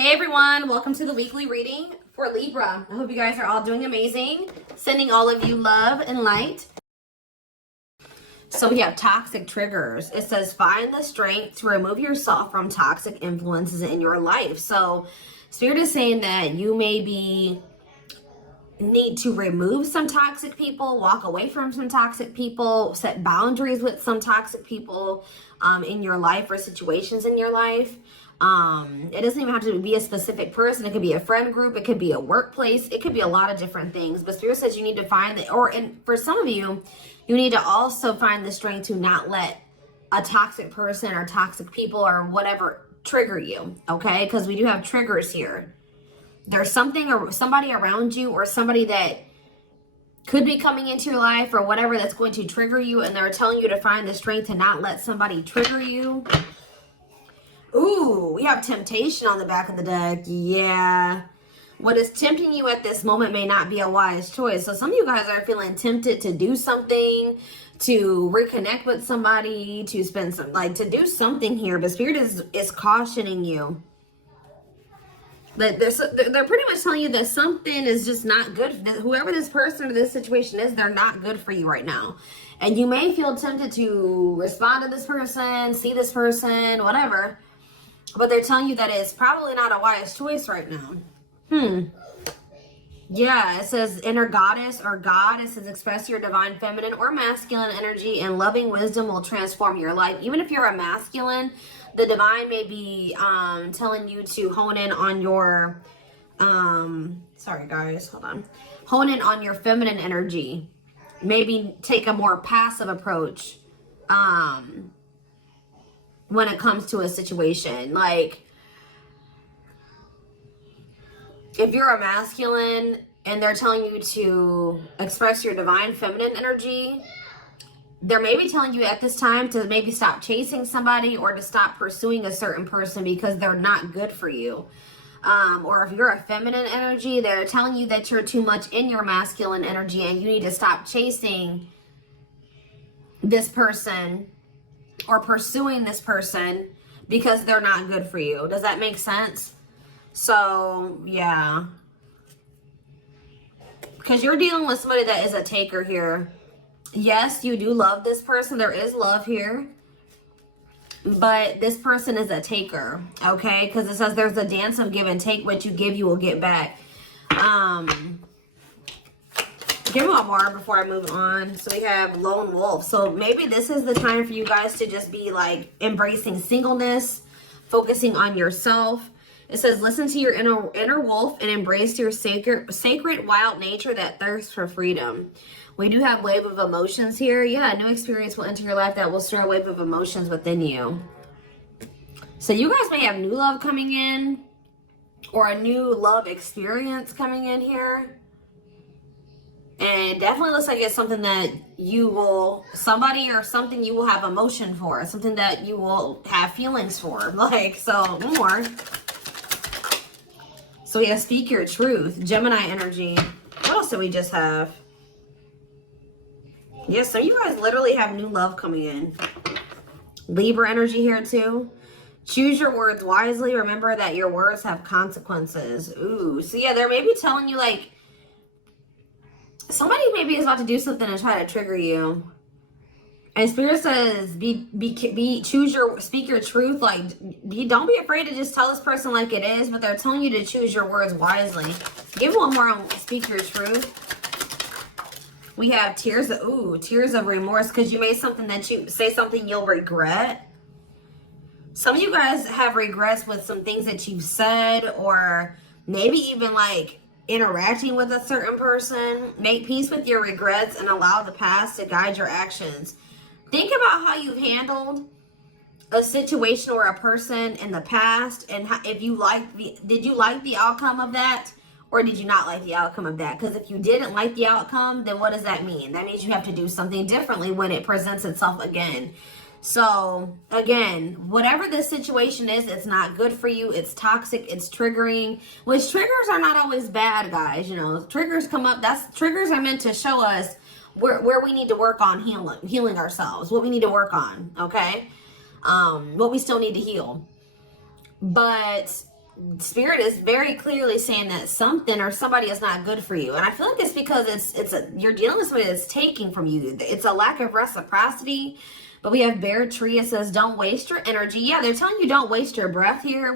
Hey everyone, welcome to the weekly reading for Libra. I hope you guys are all doing amazing. Sending all of you love and light. So we have toxic triggers. It says find the strength to remove yourself from toxic influences in your life. So Spirit is saying that you maybe need to remove some toxic people, walk away from some toxic people, set boundaries with some toxic people in your life or situations in your life. It doesn't even have to be a specific person. It could be a friend group. It could be a workplace. It could be a lot of different things. But Spirit says you need to find that, and for some of you, you need to also find the strength to not let a toxic person or toxic people or whatever trigger you, okay? Because we do have triggers here. There's something or somebody around you or somebody that could be coming into your life or whatever that's going to trigger you, and they're telling you to find the strength to not let somebody trigger you. Ooh, we have temptation on the back of the deck. Yeah. What is tempting you at this moment may not be a wise choice. So some of you guys are feeling tempted to do something, to reconnect with somebody, to spend some, to do something here. But Spirit is cautioning you. That they're pretty much telling you that something is just not good. Whoever this person or this situation is, they're not good for you right now. And you may feel tempted to respond to this person, see this person, whatever. But they're telling you that it's probably not a wise choice right now. Yeah, it says inner goddess or God. It says express your divine feminine or masculine energy, and loving wisdom will transform your life. Even if you're a masculine, the divine may be telling you to hone in on your, sorry guys, hold on. Hone in on your feminine energy. Maybe take a more passive approach when it comes to a situation. Like, if you're a masculine and they're telling you to express your divine feminine energy, they're maybe telling you at this time to maybe stop chasing somebody or to stop pursuing a certain person because they're not good for you. Or if you're a feminine energy, they're telling you that you're too much in your masculine energy and you need to stop chasing this person or pursuing this person because they're not good for you. Does that make sense? So, yeah. Because you're dealing with somebody that is a taker here. Yes, you do love this person. There is love here. But this person is a taker, okay? Because it says there's a dance of give and take. What you give, you will get back. Give me one more before I move on. So we have lone wolf. So maybe this is the time for you guys to just be like embracing singleness, focusing on yourself. It says listen to your inner wolf and embrace your sacred wild nature that thirsts for freedom. We do have wave of emotions here. Yeah, a new experience will enter your life that will stir a wave of emotions within you. So you guys may have new love coming in or a new love experience coming in here. And it definitely looks like it's something that you will, somebody or something you will have emotion for. Something that you will have feelings for. Like, so more. So yeah, speak your truth. Gemini energy. What else do we just have? Yes, so you guys literally have new love coming in. Libra energy here too. Choose your words wisely. Remember that your words have consequences. Ooh, so yeah, they're maybe telling you like, somebody maybe is about to do something and try to trigger you. And Spirit says, speak your truth. Like, don't be afraid to just tell this person like it is, but they're telling you to choose your words wisely. Give one more on speak your truth. We have tears of remorse, because you made something that you say something you'll regret. Some of you guys have regrets with some things that you've said, or maybe even like interacting with a certain person. Make peace with your regrets and allow the past to guide your actions. Think about how you've handled a situation or a person in the past, and if you did you like the outcome of that, or did you not like the outcome of that? Because if you didn't like the outcome, then what does that mean? That means you have to do something differently when it presents itself again. So again, whatever this situation is, it's not good for you. It's toxic. It's triggering, which triggers are not always bad, guys. You know, triggers come up. Triggers are meant to show us where we need to work on healing ourselves, what we need to work on. Okay. What we still need to heal. But Spirit is very clearly saying that something or somebody is not good for you. And I feel like it's because you're dealing with somebody that's taking from you. It's a lack of reciprocity. But we have Bear Tree. It says, don't waste your energy. Yeah, they're telling you don't waste your breath here.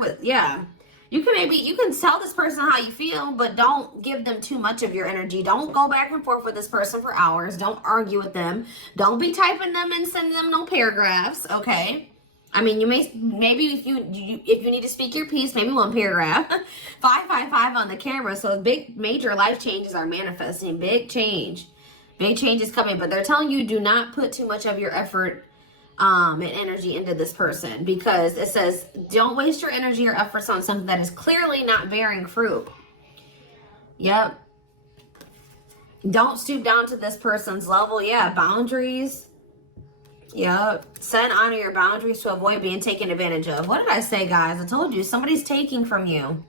You can tell this person how you feel, but don't give them too much of your energy. Don't go back and forth with this person for hours. Don't argue with them. Don't be typing them and sending them no paragraphs, okay? I mean, maybe if you need to speak your piece, maybe one paragraph. 555 on the camera. So big, major life changes are manifesting. Big change. Big change is coming. But they're telling you do not put too much of your effort and energy into this person, because it says don't waste your energy or efforts on something that is clearly not bearing fruit. Yep. Don't stoop down to this person's level. Yeah, boundaries. Yep. Set and honor your boundaries to avoid being taken advantage of. What did I say, guys? I told you somebody's taking from you.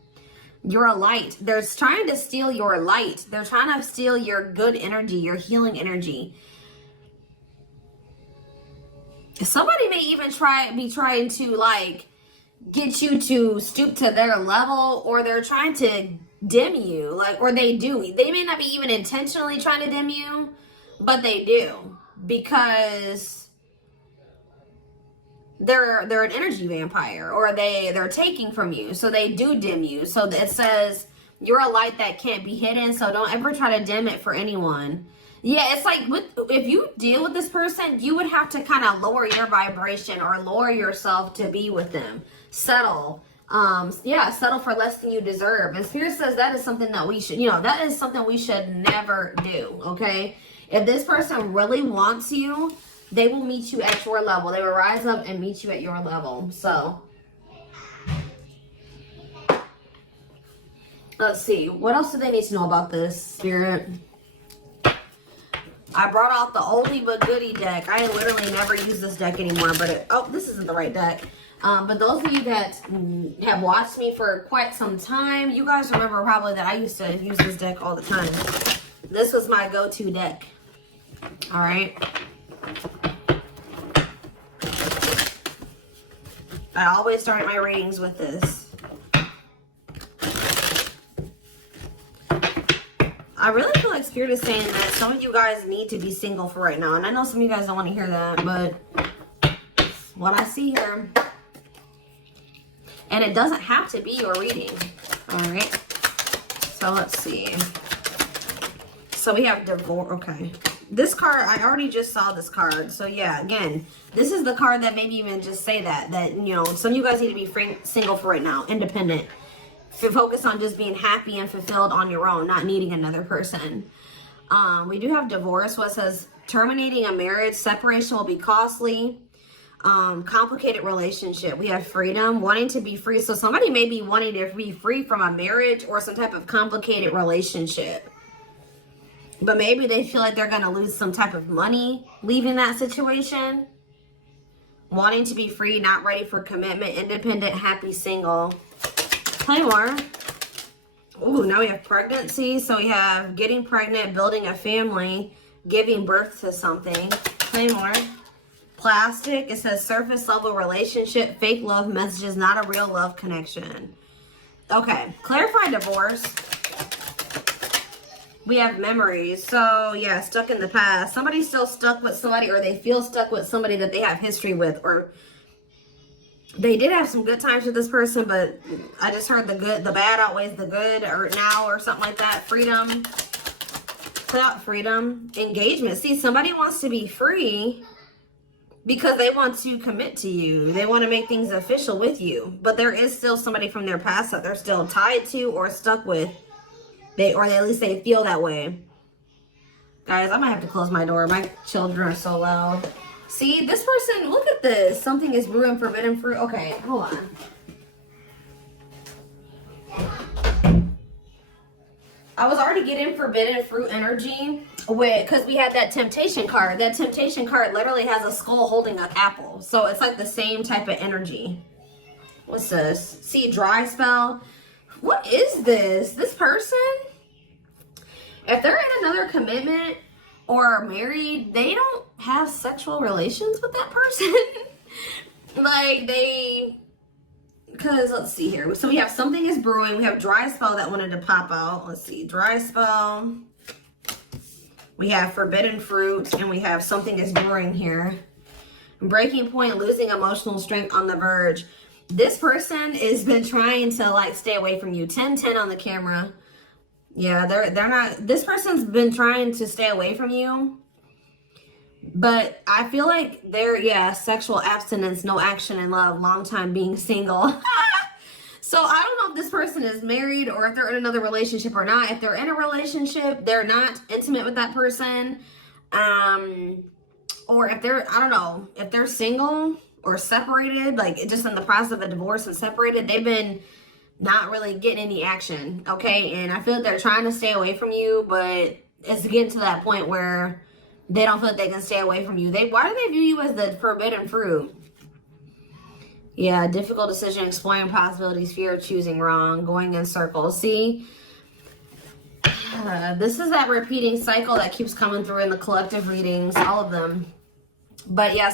You're a light. They're trying to steal your light. They're trying to steal your good energy, your healing energy. Somebody may even be trying to like get you to stoop to their level, or they're trying to dim you, like, or they do. They may not be even intentionally trying to dim you, but they do, because they're an energy vampire, or they're taking from you, so they do dim you. So it says you're a light that can't be hidden, so don't ever try to dim it for anyone. Yeah, it's like if you deal with this person, you would have to kind of lower your vibration or lower yourself to be with them. Settle. Settle for less than you deserve. And Spirit says that is something that we should, that is something we should never do, okay? If this person really wants you, they will meet you at your level. They will rise up and meet you at your level. So, let's see. What else do they need to know about this, Spirit? I brought out the oldie but goodie deck. I literally never use this deck anymore, but this isn't the right deck. But those of you that have watched me for quite some time, you guys remember probably that I used to use this deck all the time. This was my go-to deck. All right. I always start my readings with this. I really feel like Spirit is saying that some of you guys need to be single for right now. And I know some of you guys don't want to hear that, but what I see here. And it doesn't have to be your reading. All right. So let's see. So we have divorce. Okay. This card, I already just saw this card. So yeah, again, this is the card that maybe even just say that some of you guys need to be single for right now, independent. Focus on just being happy and fulfilled on your own, not needing another person. We do have divorce. What says terminating a marriage, separation will be costly. Complicated relationship. We have freedom, wanting to be free. So somebody may be wanting to be free from a marriage or some type of complicated relationship. But maybe they feel like they're going to lose some type of money leaving that situation. Wanting to be free, not ready for commitment, independent, happy, single. Play more. Ooh, now we have pregnancy. So we have getting pregnant, building a family, giving birth to something. Play more. Plastic. It says surface level relationship, fake love messages, not a real love connection. Okay. Clarify divorce. We have memories. So yeah, stuck in the past. Somebody's still stuck with somebody, or they feel stuck with somebody that they have history with, or they did have some good times with this person, but I just heard the bad outweighs the good, or now, or something like that. Freedom. Freedom. Engagement. See, somebody wants to be free because they want to commit to you. They want to make things official with you. But there is still somebody from their past that they're still tied to or stuck with. Or at least they feel that way. Guys, I might have to close my door. My children are so loud. See, this person, look at this. Something is brewing forbidden fruit. Okay, hold on. I was already getting forbidden fruit energy because we had that temptation card. That temptation card literally has a skull holding an apple. So it's like the same type of energy. What's this? See, dry spell. What is this? This person, if they're in another commitment or married, they don't have sexual relations with that person. Like Because let's see here. So we have something is brewing. We have dry spell that wanted to pop out. Let's see. Dry spell. We have forbidden fruit. And we have something is brewing here. Breaking point, losing emotional strength, on the verge. This person has been trying to like stay away from you. 10-10 on the camera. Yeah, they're not. This person's been trying to stay away from you. But I feel like they're, sexual abstinence, no action in love, long time being single. So I don't know if this person is married or if they're in another relationship or not. If they're in a relationship, they're not intimate with that person. Or if they're, I don't know, if they're single or separated, like just in the process of a divorce and separated, they've been not really getting any action, okay? And I feel like they're trying to stay away from you, but it's getting to that point where they don't feel like they can stay away from you. Why do they view you as the forbidden fruit? Yeah, difficult decision, exploring possibilities, fear of choosing wrong, going in circles. See, this is that repeating cycle that keeps coming through in the collective readings, all of them. But yeah,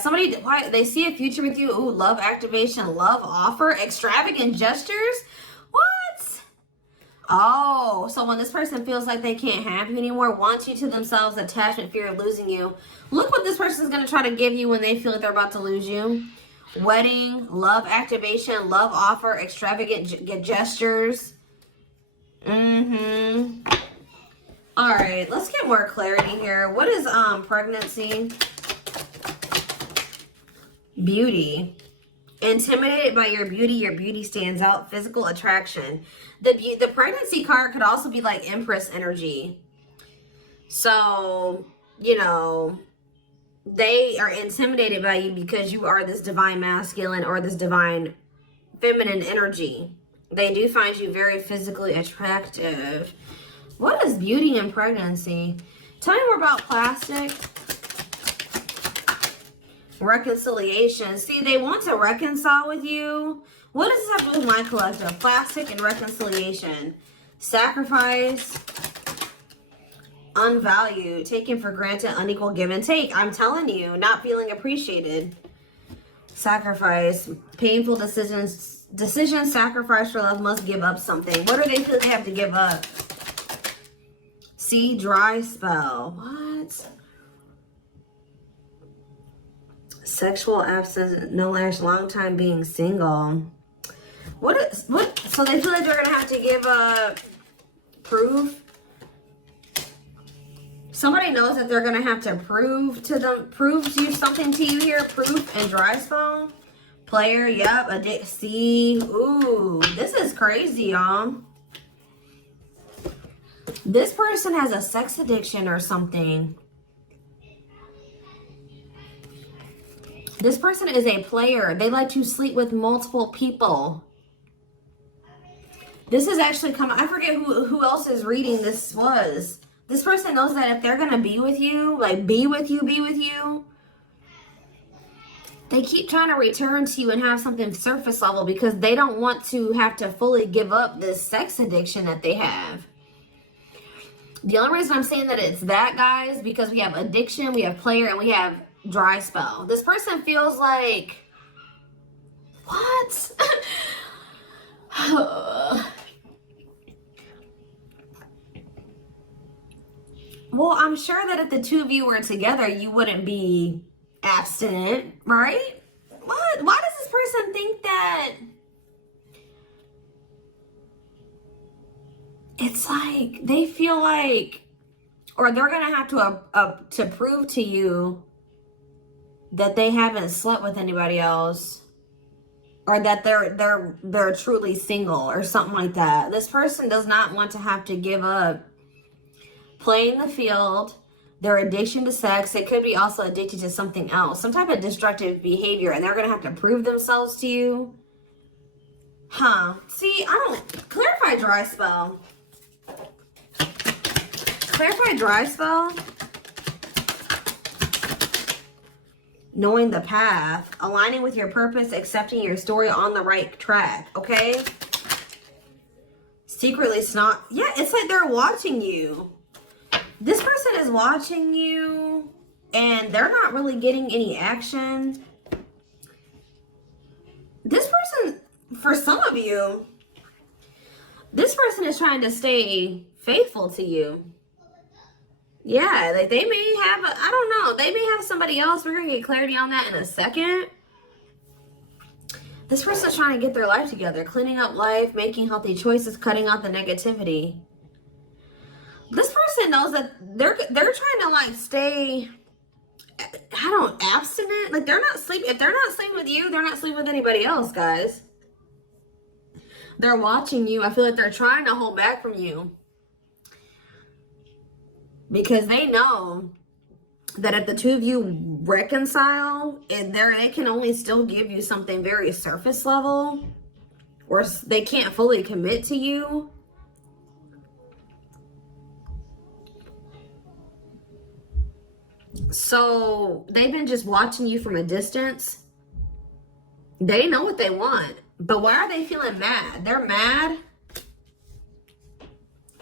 they see a future with you. Ooh, love activation, love offer, extravagant gestures. What? Oh, so when this person feels like they can't have you anymore, wants you to themselves, attachment, fear of losing you. Look what this person is going to try to give you when they feel like they're about to lose you. Wedding, love activation, love offer, extravagant gestures. All right, let's get more clarity here. What is pregnancy? Beauty. Intimidated by your beauty stands out. Physical attraction. The pregnancy card could also be like Empress energy. So, you know, they are intimidated by you because you are this divine masculine or this divine feminine energy. They do find you very physically attractive. What is beauty and pregnancy? Tell me more about plastic. Reconciliation. See, they want to reconcile with you. What does this have to do with my collective? Plastic and reconciliation. Sacrifice. Unvalued. Taken for granted. Unequal give and take. I'm telling you, not feeling appreciated. Sacrifice. Painful decisions. Sacrifice for love. Must give up something. What do they feel they have to give up? See, dry spell. What? Sexual absence, no lash, long time being single. What? So they feel like they're gonna have to give proof. Somebody knows that they're gonna have to prove you something to you here. Proof and dry spell. Player, yep. See, ooh, this is crazy, y'all. This person has a sex addiction or something. This person is a player. They like to sleep with multiple people. This is actually coming. I forget who else's reading this was. This person knows that if they're going to be with you, like be with you, they keep trying to return to you and have something surface level because they don't want to have to fully give up this sex addiction that they have. The only reason I'm saying that it's that, guys, because we have addiction, we have player, and we have dry spell. This person feels like, what? Well, I'm sure that if the two of you were together, you wouldn't be abstinent, right? What? Why does this person think that? It's like they feel like, or they're gonna have to prove to you that they haven't slept with anybody else, or that they're truly single or something like that. This person does not want to have to give up playing the field, their addiction to sex. They could be also addicted to something else, some type of destructive behavior, and they're going to have to prove themselves to you. Huh. See, I don't... Clarify dry spell. Clarify dry spell. Knowing the path, aligning with your purpose, accepting your story, on the right track, okay? Secretly snot. Yeah, it's like they're watching you. This person is watching you, and they're not really getting any action. This person for some of you, this person is trying to stay faithful to you. Yeah, like they may have, I don't know, they may have somebody else. We're going to get clarity on that in a second. This person's trying to get their life together, cleaning up life, making healthy choices, cutting out the negativity. This person knows that they're trying to like stay, abstinent. Like they're not sleeping. If they're not sleeping with you, they're not sleeping with anybody else, guys. They're watching you. I feel like they're trying to hold back from you. Because they know that if the two of you reconcile, and they can only still give you something very surface level, or they can't fully commit to you. So they've been just watching you from a distance. They know what they want, but why are they feeling mad? They're mad.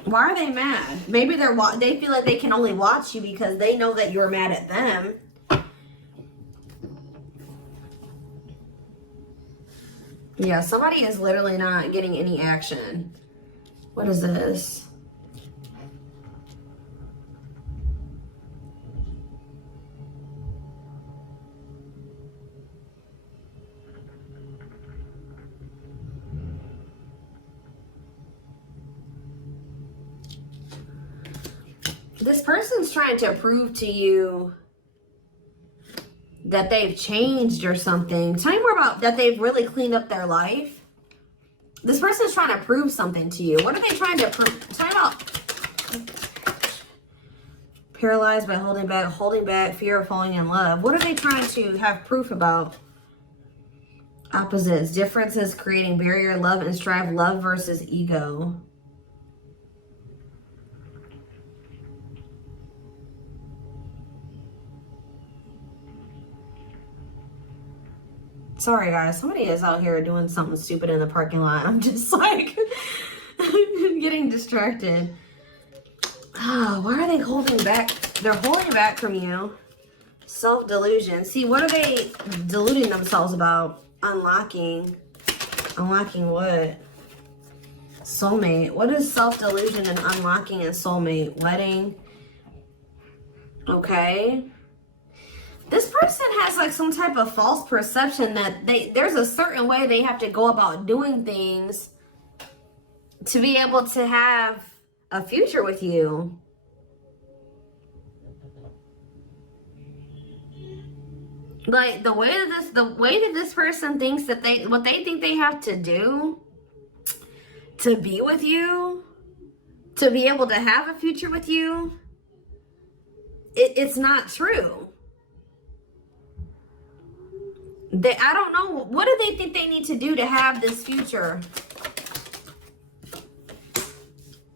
Why are they mad? Maybe they feel like they can only watch you because they know that you're mad at them. Yeah, somebody is literally not getting any action. What is this? This person's trying to prove to you that they've changed or something. Tell me more about that. They've really cleaned up their life. This person's trying to prove something to you. What are they trying to prove? Tell me about paralyzed by holding back, fear of falling in love. What are they trying to have proof about? Opposites, differences, creating barrier, love and strive, love versus ego. Sorry, guys. Somebody is out here doing something stupid in the parking lot. I'm just like getting distracted. Oh, why are they holding back? They're holding back from you. Self-delusion. See, what are they deluding themselves about? Unlocking. Unlocking what? Soulmate. What is self-delusion and unlocking and soulmate? Wedding. Okay. This person has like some type of false perception that there's a certain way they have to go about doing things to be able to have a future with you. Like the way that this person thinks that what they think they have to do to be with you, to be able to have a future with you, it's not true. I don't know. What do they think they need to do to have this future?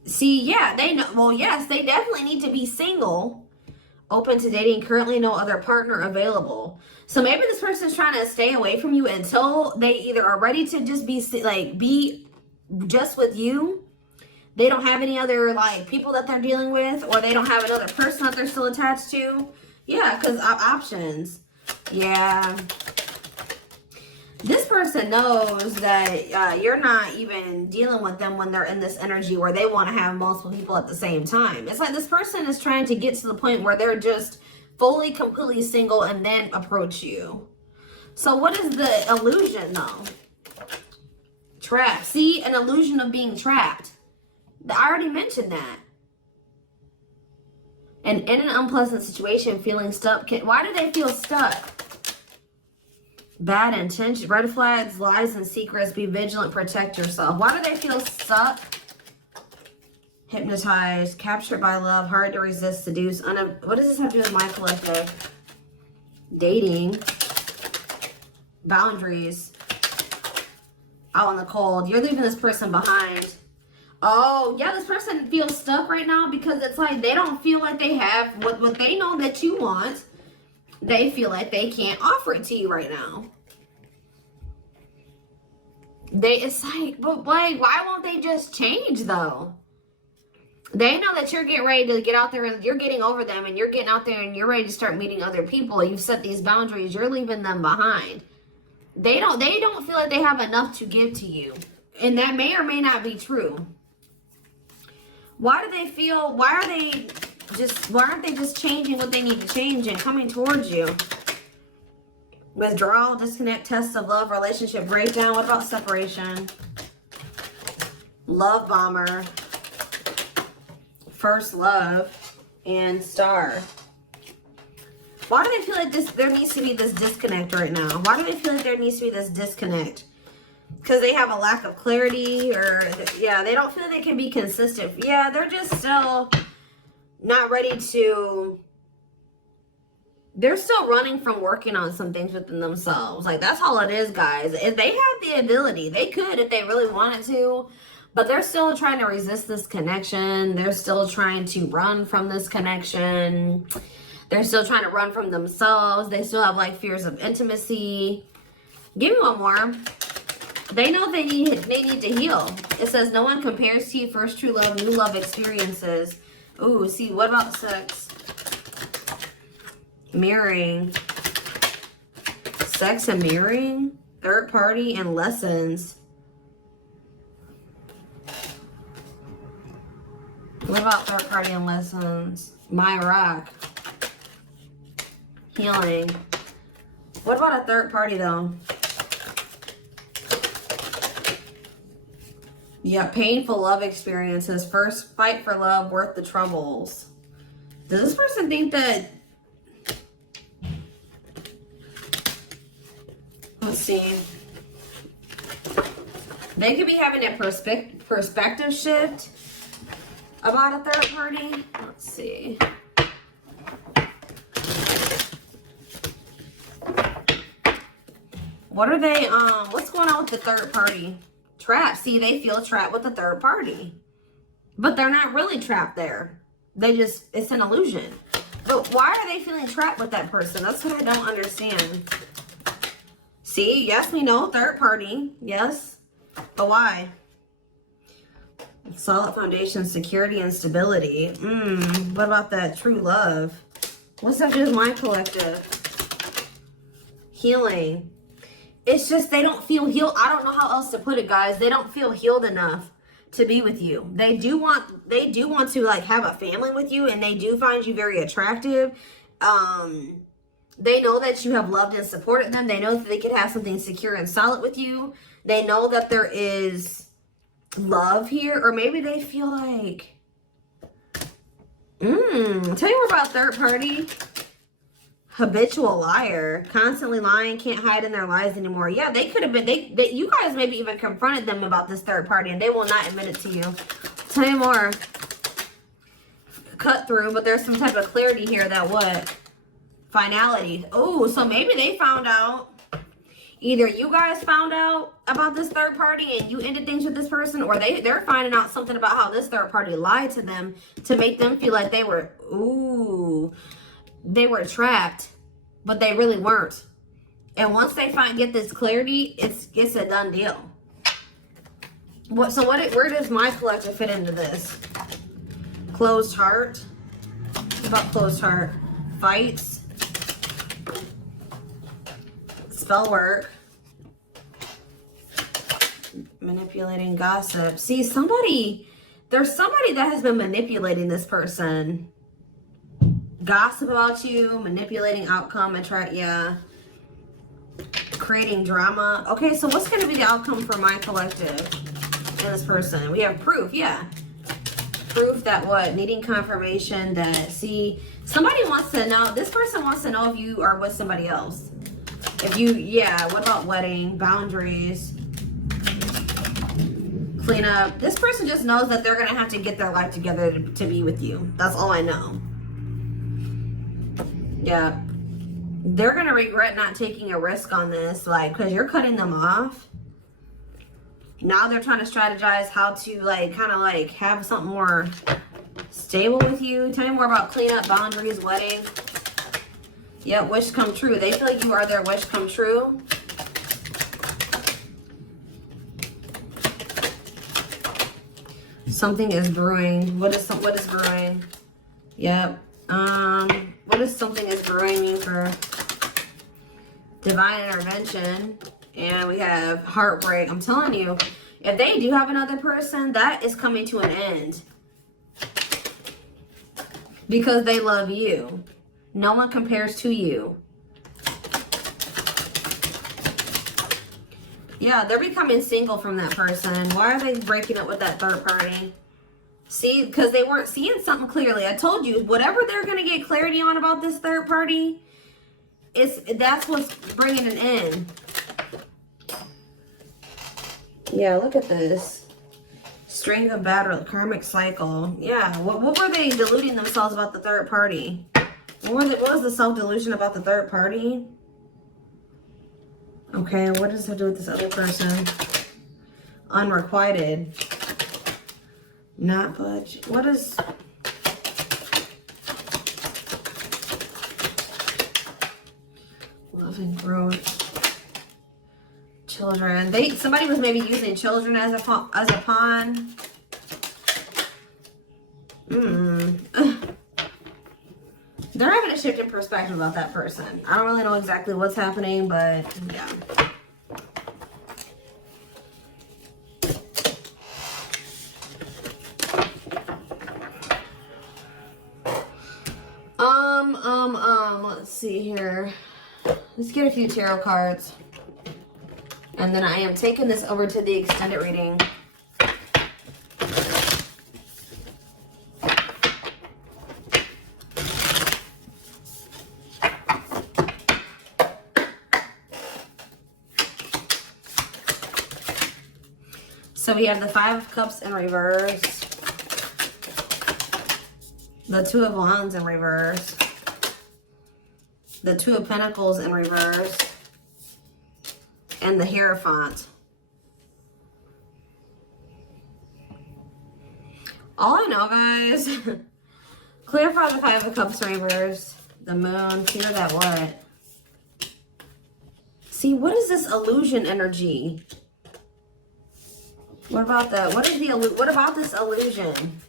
See, yeah, they know. Well, yes, they definitely need to be single, open to dating, currently no other partner available. So maybe this person's trying to stay away from you until they either are ready to just be just with you. They don't have any other like people that they're dealing with, or they don't have another person that they're still attached to. Yeah, because options. Yeah. This person knows that you're not even dealing with them when they're in this energy where they want to have multiple people at the same time. It's like this person is trying to get to the point where they're just fully, completely single and then approach you. So what is the illusion though? Trapped. See, an illusion of being trapped. I already mentioned that. And in an unpleasant situation, feeling stuck. Why do they feel stuck? Bad intention, red flags, lies and secrets, be vigilant, protect yourself. Why do they feel stuck? Hypnotized, captured by love, hard to resist, seduce. What does this have to do with my collective? Dating, boundaries, out in the cold. You're leaving this person behind. Oh, yeah, this person feels stuck right now because it's like they don't feel like they have what they know that you want. They feel like they can't offer it to you right now. It's like, but like, why won't they just change though? They know that you're getting ready to get out there and you're getting over them and you're getting out there and you're ready to start meeting other people. You've set these boundaries. You're leaving them behind. They don't feel like they have enough to give to you. And that may or may not be true. Why do they feel, why aren't they just changing what they need to change and coming towards you? Withdrawal, disconnect, test of love, relationship breakdown. What about separation? Love bomber, first love, and star. Why do they feel like there needs to be this disconnect right now? Why do they feel like there needs to be this disconnect? Because they have a lack of clarity, or yeah, they don't feel they can be consistent. Yeah, they're just still not ready to, they're still running from working on some things within themselves. Like, that's all it is, guys. If they have the ability, they could if they really wanted to, but they're still trying to resist this connection. They're still trying to run from this connection. They're still trying to run from themselves. They still have like fears of intimacy. Give me one more. They know they need to heal. It says no one compares to you. First true love, new love experiences. Ooh, see, what about sex? Mirroring. Sex and mirroring. Third party and lessons. What about third party and lessons? My rock. Healing. What about a third party though? Yeah, painful love experiences. First fight for love, worth the troubles. Does this person think that... Let's see. They could be having a perspective shift about a third party. Let's see. What are they, what's going on with the third party? Trapped. See, they feel trapped with the third party. But they're not really trapped there. They just, it's an illusion. But why are they feeling trapped with that person? That's what I don't understand. See, yes, we know, third party. Yes. But why? Solid foundation, security, and stability. What about that true love? What's up with my collective? Healing. It's just they don't feel healed. I don't know how else to put it, guys. They don't feel healed enough to be with you. They do want to like have a family with you, and they do find you very attractive. They know that you have loved and supported them. They know that they could have something secure and solid with you. They know that there is love here, or maybe they feel like tell you more about third party. Habitual liar, constantly lying, can't hide in their lies anymore. Yeah, they could have been, you guys maybe even confronted them about this third party, and they will not admit it to you. Tell you more. Cut through, but there's some type of clarity here that what? Finality. Oh, so maybe they found out. Either you guys found out about this third party and you ended things with this person, or they're finding out something about how this third party lied to them to make them feel like they were, they were trapped, but they really weren't. And once they get this clarity, it's a done deal. Where does my collective fit into this? Closed heart. What about closed heart? Fights. Spell work. Manipulating, gossip. See, there's somebody that has been manipulating this person. Gossip about you, manipulating outcome, creating drama. Okay, so what's going to be the outcome for my collective and this person? We have proof, proof that what? Needing confirmation that, see, somebody wants to know, this person wants to know if you are with somebody else. If you, what about wedding, boundaries, clean up. This person just knows that they're going to have to get their life together to be with you. That's all I know. Yeah, they're going to regret not taking a risk on this, like, because you're cutting them off. Now they're trying to strategize how to, like, kind of, like, have something more stable with you. Tell me more about cleanup, boundaries, wedding. Yeah, wish come true. They feel like you are their wish come true. Something is brewing. What is brewing? Yep. What does something is brewing mean for divine intervention? And we have heartbreak. I'm telling you, if they do have another person, that is coming to an end. Because they love you. No one compares to you. Yeah, they're becoming single from that person. Why are they breaking up with that third party? See, because they weren't seeing something clearly. I told you, whatever they're going to get clarity on about this third party, that's what's bringing an end. Yeah, look at this. String of battle, karmic cycle. Yeah, what were they deluding themselves about the third party? What was the self-delusion about the third party? Okay, what does it do with this other person? Unrequited. Not budge. What is... Love and growth. Children. Somebody was maybe using children as a pawn. They're having a shift in perspective about that person. I don't really know exactly what's happening, but yeah. Let's see here. Let's get a few tarot cards. And then I am taking this over to the extended reading. So we have the Five of Cups in reverse. The Two of Wands in reverse. The Two of Pentacles in reverse. And the Hierophant. All I know, guys, clarify the Five of Cups in reverse. The Moon, clear that what? See, what is this illusion energy? What about that? What about this illusion?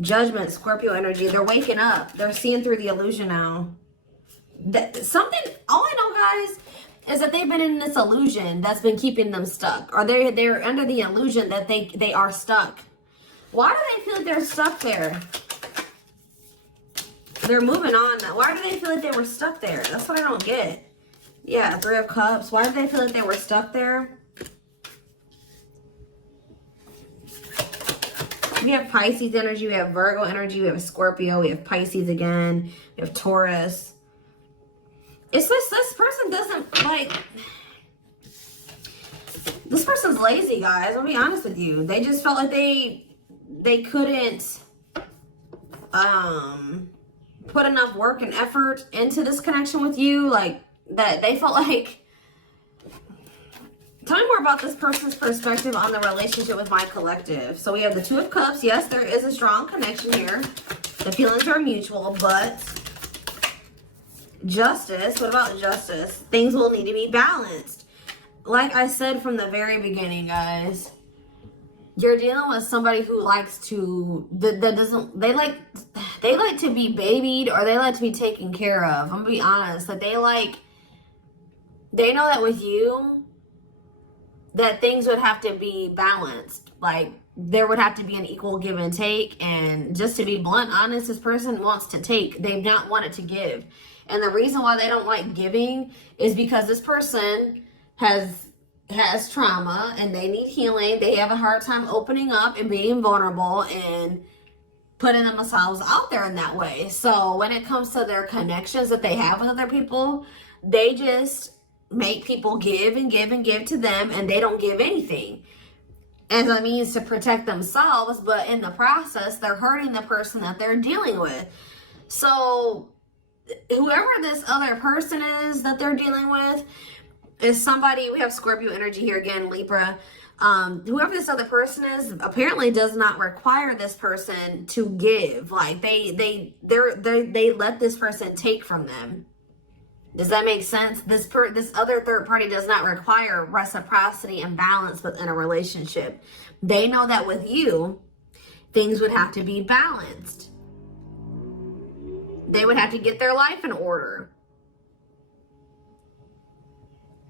Judgment, Scorpio energy. They're waking up. They're seeing through the illusion now. All I know, guys, is that they've been in this illusion that's been keeping them stuck. Or they're under the illusion that they are stuck. Why do they feel like they're stuck there? They're moving on now. Why do they feel like they were stuck there? That's what I don't get. Yeah, Three of Cups. Why do they feel like they were stuck there? We have Pisces energy, we have Virgo energy, we have Scorpio, we have Pisces again, we have Taurus. It's just this person doesn't like... This person's lazy, guys. I'll be honest with you. They just felt like they couldn't put enough work and effort into this connection with you. Like, that they felt like... Tell me more about this person's perspective on the relationship with my collective. So we have the Two of Cups. Yes, there is a strong connection here. The feelings are mutual, but Justice. What about Justice? Things will need to be balanced. Like I said from the very beginning, guys, you're dealing with somebody who likes to, they like to be babied, or they like to be taken care of. I'm gonna be honest, that they know that with you, that things would have to be balanced. Like, there would have to be an equal give and take. And just to be blunt, honest, this person wants to take. They've not wanted to give. And the reason why they don't like giving is because this person has trauma and they need healing. They have a hard time opening up and being vulnerable and putting themselves out there in that way. So when it comes to their connections that they have with other people, they just make people give and give and give to them, and they don't give anything as a means to protect themselves, but in the process they're hurting the person that they're dealing with. So whoever this other person is that they're dealing with is somebody, we have Scorpio energy here again, Libra. Whoever this other person is apparently does not require this person to give. Like, they let this person take from them. Does that make sense? This other third party does not require reciprocity and balance within a relationship. They know that with you, things would have to be balanced. They would have to get their life in order.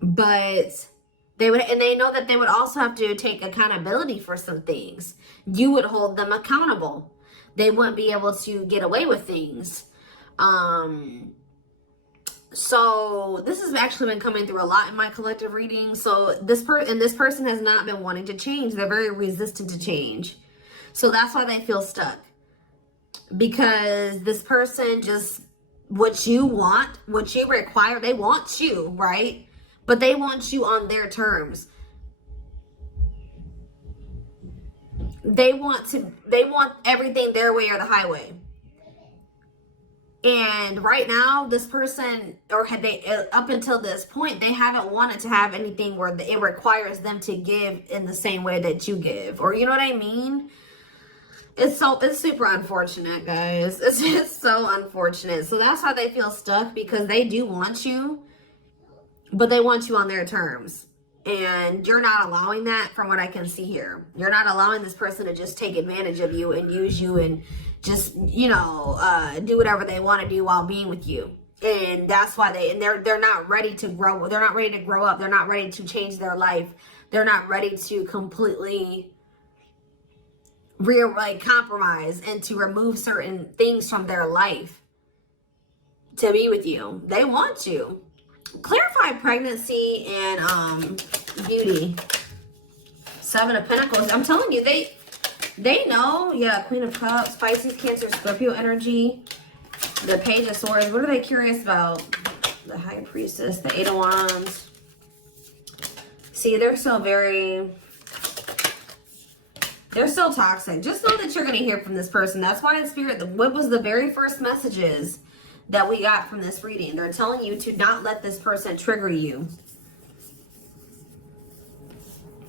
But they would, and they know that they would also have to take accountability for some things. You would hold them accountable. They wouldn't be able to get away with things. So this has actually been coming through a lot in my collective reading. So this person has not been wanting to change. They're very resistant to change. So that's why they feel stuck. Because this person just, what you want, what you require, they want you, right? But they want you on their terms. They want everything their way or the highway. And right now, this person, or had they, up until this point, they haven't wanted to have anything where it requires them to give in the same way that you give. Or you know what I mean? It's super unfortunate, guys. It's just so unfortunate. So that's why they feel stuck, because they do want you, but they want you on their terms. And you're not allowing that, from what I can see here. You're not allowing this person to just take advantage of you and use you and just, you know, do whatever they want to do while being with you. And that's why they're not ready to grow. They're not ready to grow up. They're not ready to change their life. They're not ready to completely compromise and to remove certain things from their life to be with you. They want you. Clarify pregnancy and beauty. 7 of Pentacles. I'm telling you, they know. Yeah, Queen of Cups, Pisces, Cancer, Scorpio energy. The Page of Swords. What are they curious about? The High Priestess, the 8 of Wands. See, they're so toxic. Just know that you're going to hear from this person. That's why in Spirit, what was the very first messages that we got from this reading? They're telling you to not let this person trigger you.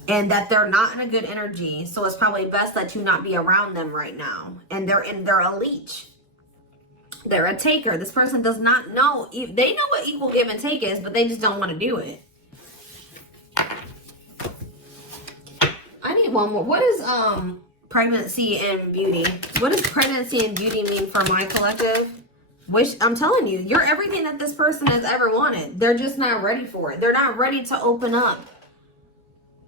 And that they're not in a good energy. So it's probably best that you not be around them right now. And they're a leech. They're a taker. This person does not know. They know what equal give and take is, but they just don't want to do it. I need one more. What is pregnancy and beauty? What does pregnancy and beauty mean for my collective? I'm telling you, you're everything that this person has ever wanted. They're just not ready for it. They're not ready to open up.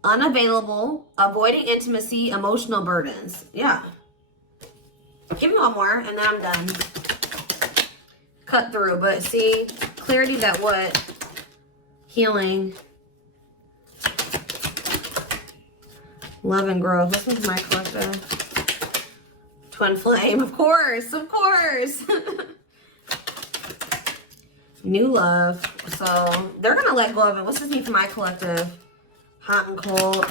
Unavailable, avoiding intimacy, emotional burdens. Yeah. Give me one more and then I'm done. Cut through, but see, clarity that what? Healing. Love and growth. Listen to my collective. Twin flame, of course, of course. New love. So they're gonna let go of it. What's this mean for my collective? Hot and cold.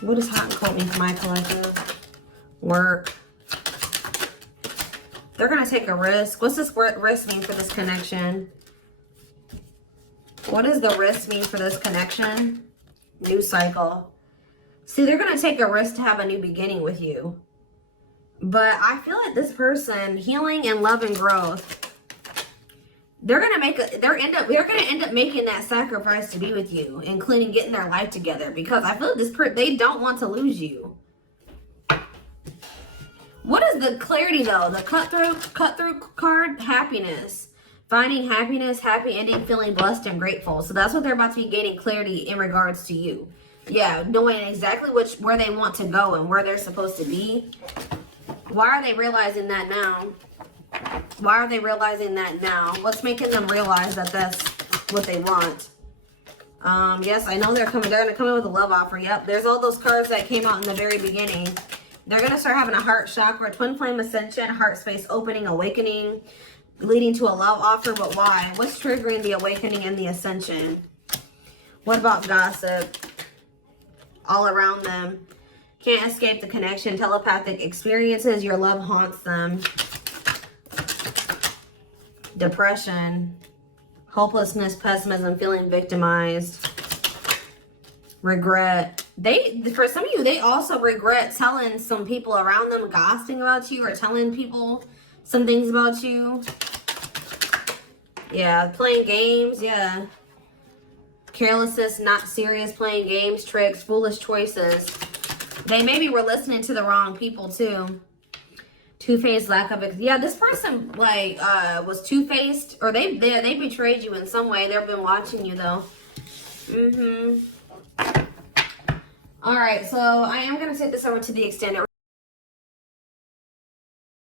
What does hot and cold mean for my collective? Work. They're gonna take a risk. What's this risk mean for this connection? What does the risk mean for this connection? New cycle. See, they're gonna take a risk to have a new beginning with you. But I feel like this person, healing and love and growth, they're gonna end up making that sacrifice to be with you, including getting their life together, because I feel like they don't want to lose you. What is the clarity though? The cut through card, happiness. Finding happiness, happy ending, feeling blessed and grateful. So that's what they're about to be gaining clarity in regards to you. Yeah, knowing exactly where they want to go and where they're supposed to be. Why are they realizing that now? Why are they realizing that now? What's making them realize that that's what they want? Yes, I know they're gonna come in with a love offer. Yep, there's all those cards that came out in the very beginning. They're gonna start having a heart chakra, twin flame ascension, heart space opening, awakening, leading to a love offer. But why? What's triggering the awakening and the ascension? What about gossip? All around them. Can't escape the connection. Telepathic experiences. Your love haunts them. Depression. Hopelessness, pessimism, feeling victimized. Regret. For some of you, they also regret telling some people around them, gossiping about you or telling people some things about you. Yeah, playing games. Yeah. Carelessness, not serious, playing games, tricks, foolish choices. They maybe were listening to the wrong people too. Two-faced, lack of yeah, this person like was two-faced, or they betrayed you in some way. They've been watching you though. All right, so I am gonna take this over to the extended